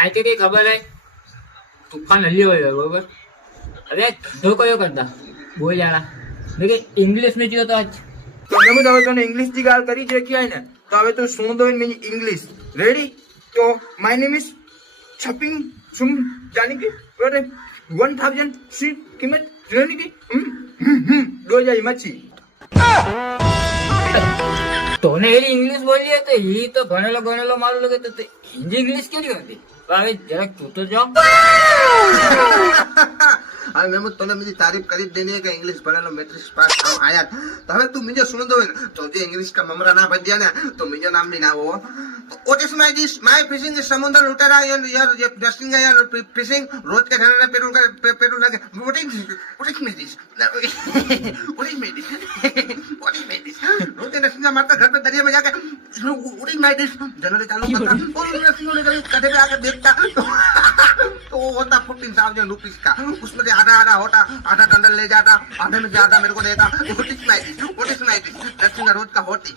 આજે કઈ ખબર है तूफान हल्ली हो बरोबर अरे धो कयो करता बोल जाना लेकिन इंग्लिश में जो तो आज તો ગમે તો હવે તને ઇંગ્લિશ ની ગાળ કરી છે ક્યાંય ને તો હવે તું શું દો મીન ઇંગ્લિશ રેડી તો માય નેમ ઇઝ છપિંગ સુમ જાની કે અરે 1000 सी कीमत जानी की दो जाई मच्छी तोने ये इंग्लिश बोली है तो ये तो गणेलो मालूम लगे तो हिंदी इंग्लिश क्यों होती भाई जरा तू तो जाओ अरे मैं तने मुझे तारीफ करी देनी है कि इंग्लिश पढ़ेलो मैट्रिक पास आया तो हमें तू मुझे सुन दो तो जे इंग्लिश का ममरा ना बच दिया ना तो मुझे नाम नहीं ना वो what is my this my fishing is समुद्र लुटेरा यार ये डस्टिंग है यार फिशिंग रोज के खाने में पेट्रोल लगे what is my this what is my this what is my this रोज के डस्टिंग मारता घर पे दरिया में जाके what is my this generally चालू करता और डस्टिंग लेकर कदे पे आके देखता तो वो होता 14,000 रुपीस का उसमें से आधा होता आधा डंडल ले जाता आधे में ज्यादा मेरे को देता what is my this dusting रोज का होती